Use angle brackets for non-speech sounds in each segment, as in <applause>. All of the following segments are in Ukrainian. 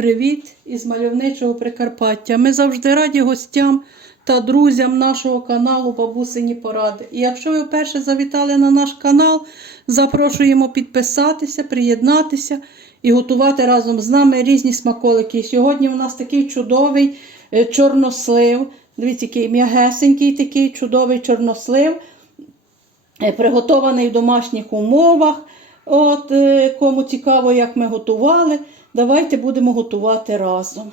Привіт із мальовничого Прикарпаття. Ми завжди раді гостям та друзям нашого каналу Бабусині Поради. І якщо ви вперше завітали на наш канал, запрошуємо підписатися, приєднатися і готувати разом з нами різні смаколики. І Сьогодні у нас такий чудовий е, чорнослив. Дивіться, який м'ягесенький, такий чудовий чорнослив, е, приготований в домашніх умовах. От е, кому цікаво, як ми готували, давайте будемо готувати разом.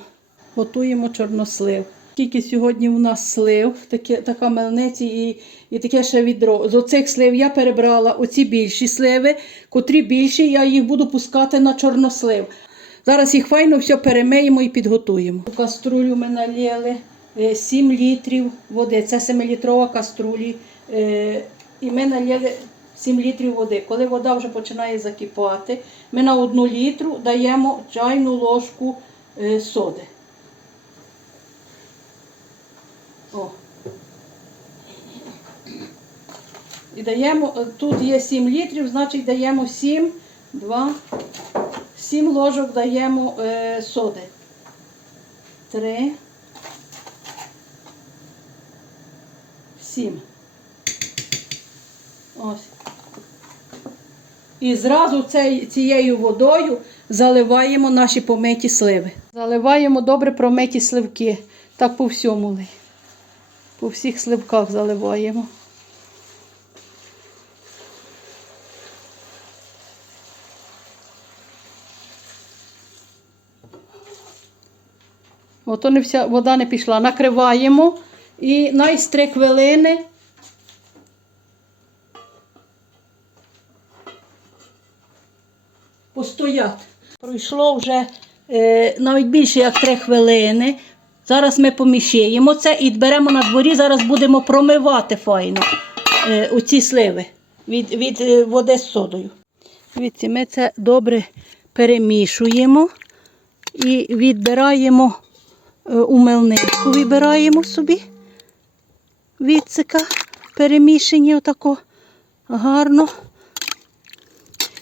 Готуємо чорнослив. Скільки сьогодні у нас слив, таке, така мельниці і, і таке ще відро. З оцих слив я перебрала оці більші сливи, котрі більші, я їх буду пускати на чорнослив. Зараз їх файно все перемиємо і підготуємо. У каструлю ми налили е, 7 літрів води. Це 7-літрова каструлі. Е, І ми налили 7 літрів води. Коли вода вже починає закипати, ми на 1 літру даємо чайну ложку е, соди. О. І даємо, е, тут є 7 літрів, значить даємо 7, 2, 7 ложок даємо е, соди. 3, 7. Ось. І зразу цією водою заливаємо наші помиті сливи. Заливаємо добре промиті сливки. Так по всьому. По всіх сливках заливаємо. Ото не вся вода не пішла. Накриваємо і най з три хвилини. Постояти. Пройшло вже е, навіть більше як три хвилини. Зараз ми поміщаємо це і беремо на дворі, зараз будемо промивати файно е, оці сливи від, від е, води з содою. Дивіться, ми це добре перемішуємо і відбираємо е, у мельничку, вибираємо собі відсика, перемішані отако гарно.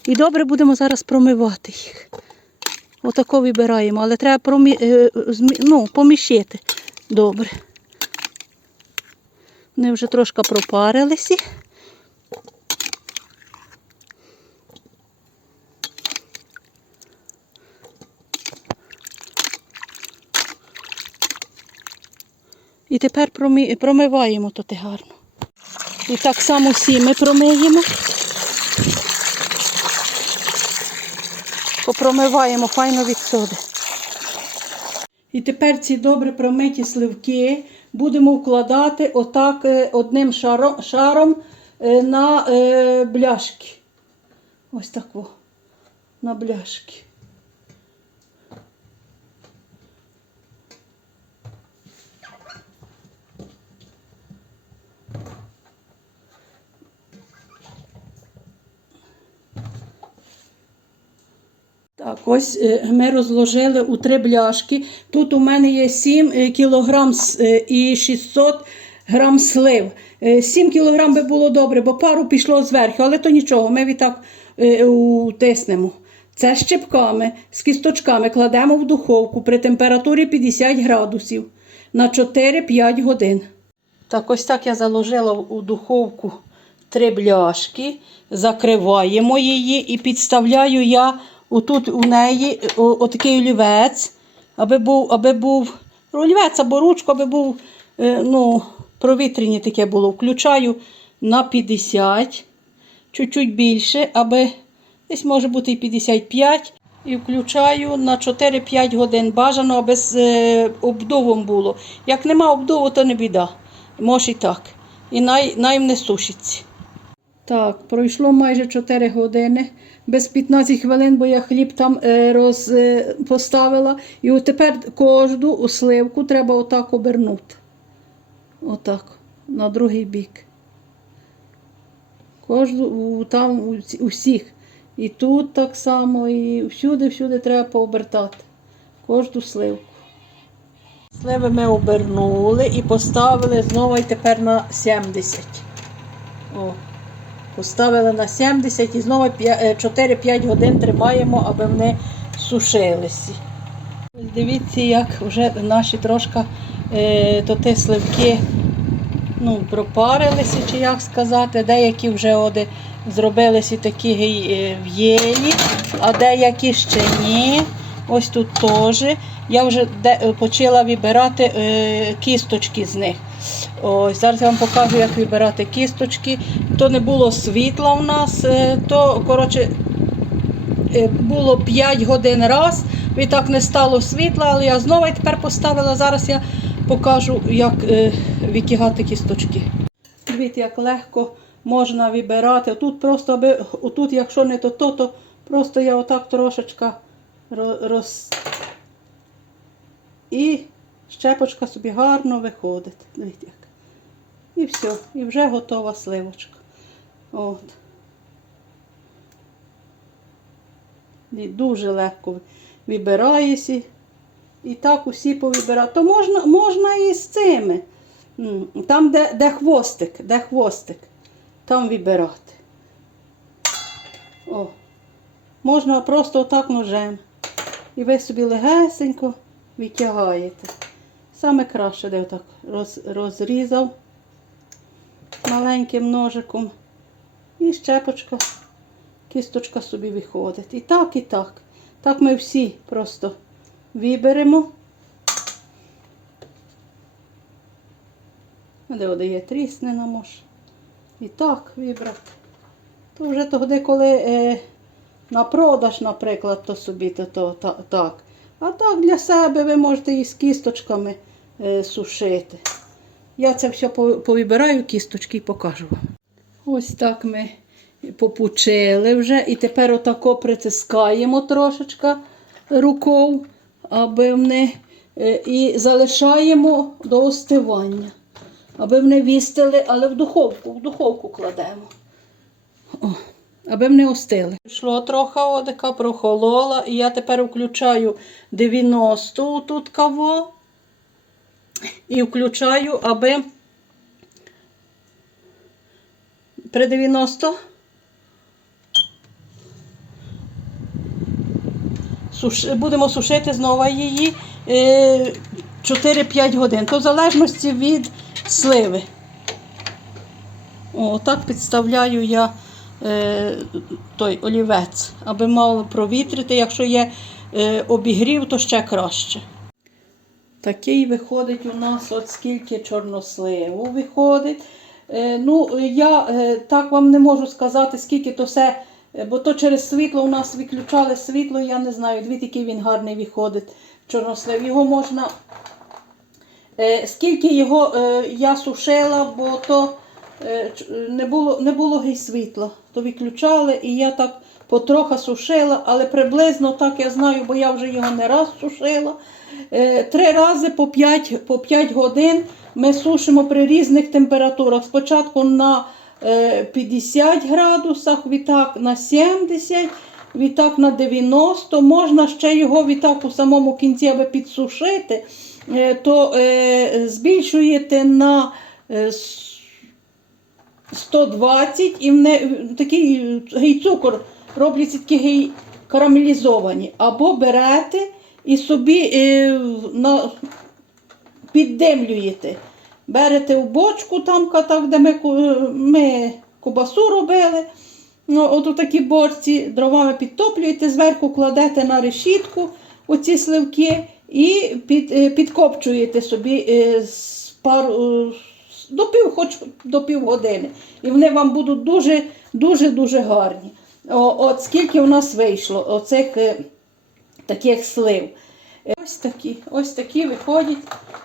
І добре будемо зараз промивати їх. Отако вибираємо, але треба е, ну, поміщити добре. Вони вже трошки пропарилися. І тепер промиваємо тут гарно. І так само всі ми промиємо. Попромиваємо файно від соди. І тепер ці добре промиті сливки будемо вкладати отак е, одним шаром, е, на е, бляшки. Ось так на бляшки. Так, ось е, ми розложили у три бляшки. Тут у мене є 7 кг і 600 грам слив. 7 кг би було добре, бо пару пішло зверху, але то нічого, ми відтак е, утиснемо. Це щепками з кісточками кладемо в духовку при температурі 50 градусів на 4-5 годин. Так, ось так я заложила у духовку три бляшки, закриваємо її і підставляю я отут у неї отакий олівець, аби був, аби був олівець або ручку, аби був е, ну, провітрення таке було. Включаю на 50, чуть-чуть більше, аби десь може бути і 55. І включаю на 4-5 годин. Бажано, аби з е, обдувом було. Як нема обдуву, то не біда. Може і так. І най, най не сушиться. Так, пройшло майже 4 години, без 15 хвилин, бо я хліб там е, роз, е, поставила. І от тепер кожну сливку треба отак обернути. Отак, на другий бік. Кожну там усіх. І тут так само, і всюди-всюди треба пообертати. Кожну сливку. Сливи ми обернули і поставили знову і тепер на 70. О. Поставили на 70 і знову е, 4-5 годин тримаємо, аби вони сушилися. Дивіться, як вже наші трошки е, то те сливки ну, пропарилися, чи як сказати. Деякі вже оде зробилися такі е, в'єлі, а деякі ще ні. Ось тут теж. Я вже е, почала вибирати е, кісточки з них. Ось, зараз я вам покажу, як вибирати кісточки. То не було світла у нас, е, то коротше, е, було 5 годин раз. І так не стало світла, але я знову тепер поставила. Зараз я покажу, як е, витягати кісточки. Дивіться, як легко можна вибирати. Тут просто, аби, отут, якщо не то, то, то просто я отак трошечка роз... І щепочка собі гарно виходить. Дивіться. І все, і вже готова сливочка. От. І дуже легко вибираєшся. І так усі повибирають. То можна, можна і з цими. Там, де, де хвостик, де хвостик, там вибирати. О. Можна просто отак ножем. І ви собі легесенько витягаєте. Саме краще, де отак роз, розрізав маленьким ножиком. І щепочка, кісточка собі виходить. І так, і так. Так ми всі просто виберемо. Де оде є тріснена може. І так вибрати. То вже тоді, коли е, на продаж, наприклад, то собі то, то та, так. А так для себе ви можете і з кісточками е, сушити. Я це все повибираю кісточки і покажу вам. Ось так ми попучили вже. І тепер отако притискаємо трошечка рукою, аби вони е, і залишаємо до остивання. Аби вони вістили, але в духовку, в духовку кладемо. О, аби вони остили. Пішло трохи одика, прохолола, і я тепер включаю 90 тут каво. І включаю, аби при 90 суш... будемо сушити знову її е, 4-5 годин. То в залежності від сливи. О, так підставляю я е, той олівець, аби мало провітрити. Якщо є е, обігрів, то ще краще. Такий виходить у нас от скільки чорносливу виходить. Е, ну, я е, так вам не можу сказати, скільки то все, е, бо то через світло у нас виключали світло, я не знаю, дві який він гарний виходить чорнослив. Його можна. Е, скільки його е, я сушила, бо то е, не було, не було гей світла, то виключали, і я так потроха сушила, але приблизно так я знаю, бо я вже його не раз сушила. Е, Три рази по 5, по 5 годин ми сушимо при різних температурах. Спочатку на е, 50 градусах, відтак на 70, відтак на 90. Можна ще його відтак у самому кінці, аби підсушити, е, то е, збільшуєте на е, 120 і вони, такий гей цукор робляться такі гей карамелізовані. Або берете і собі е, на, піддимлюєте. Берете в бочку, там, так, де ми, ку- ми кубасу робили. Ну, от у такі борці дровами підтоплюєте, зверху кладете на решітку оці сливки і під, е, підкопчуєте собі е, з пару, е, до пів, хоч до півгодини. І вони вам будуть дуже, дуже, дуже гарні. О, от скільки у нас вийшло оцих е, таких слив. Е, Ось такі, ось такі виходять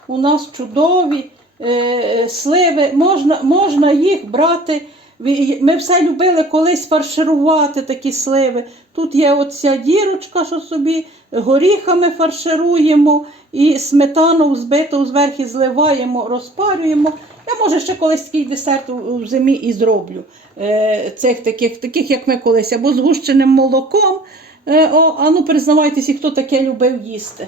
у нас чудові е, сливи. Можна, можна їх брати. Ми все любили колись фарширувати такі сливи. Тут є оця дірочка, що собі горіхами фаршируємо і сметану взбиту зверху зливаємо, розпарюємо. Я може ще колись такий десерт в зимі і зроблю. Е, цих таких, таких, як ми колись, або згущеним молоком. Е, о, а ну признавайтеся, хто таке любив їсти.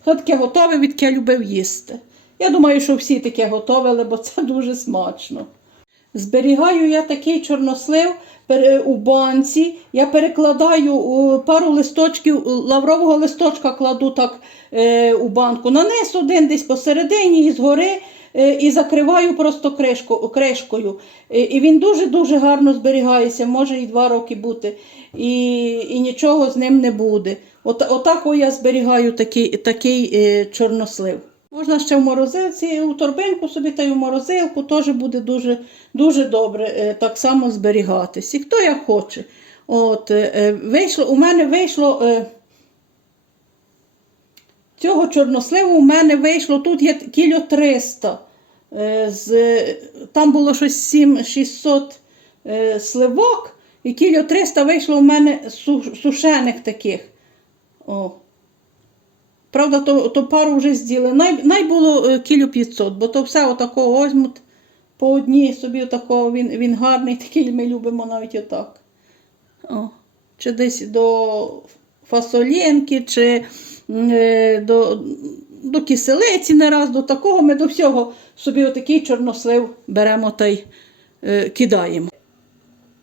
Хто таке готове, від любив їсти. Я думаю, що всі таке готовили, бо це дуже смачно. Зберігаю я такий чорнослив у банці. Я перекладаю пару листочків, лаврового листочка кладу так е, у банку. Нанес один десь посередині і згори. е, І закриваю просто кришкою. І він дуже-дуже гарно зберігається, може і два роки бути, і, і нічого з ним не буде. От, отак я зберігаю такий, такий е, чорнослив. Можна ще в морозилці, у торбинку собі та й у морозилку теж буде дуже, дуже добре е, так само зберігатись. І хто як хоче. От, е, е, вийшло, у мене вийшло. Цього чорносливу у мене вийшло, тут є кіло 300. Е, З, там було щось 7 600 е, сливок, і кіло 300 вийшло у мене су- сушених таких. О. Правда, то, то пару вже з'їли. Най, най було е, кіло 500, бо то все отакого візьмуть по одній собі отакого, він, він гарний, <laughs> такий ми любимо навіть отак. О. Чи десь до фасолінки, чи е, до, до киселиці не раз, до такого ми до всього собі отакий чорнослив беремо та й е, кидаємо.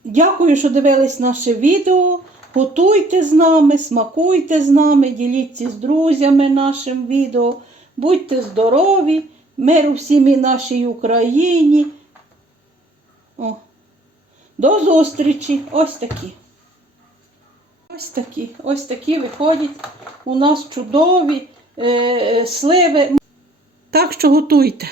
Дякую, що дивились наше відео. Готуйте з нами, смакуйте з нами, діліться з друзями нашим відео. Будьте здорові, миру всім і нашій Україні. О. До зустрічі! Ось такі. Ось такі, ось такі виходять у нас чудові е, е, сливи. Так що готуйте.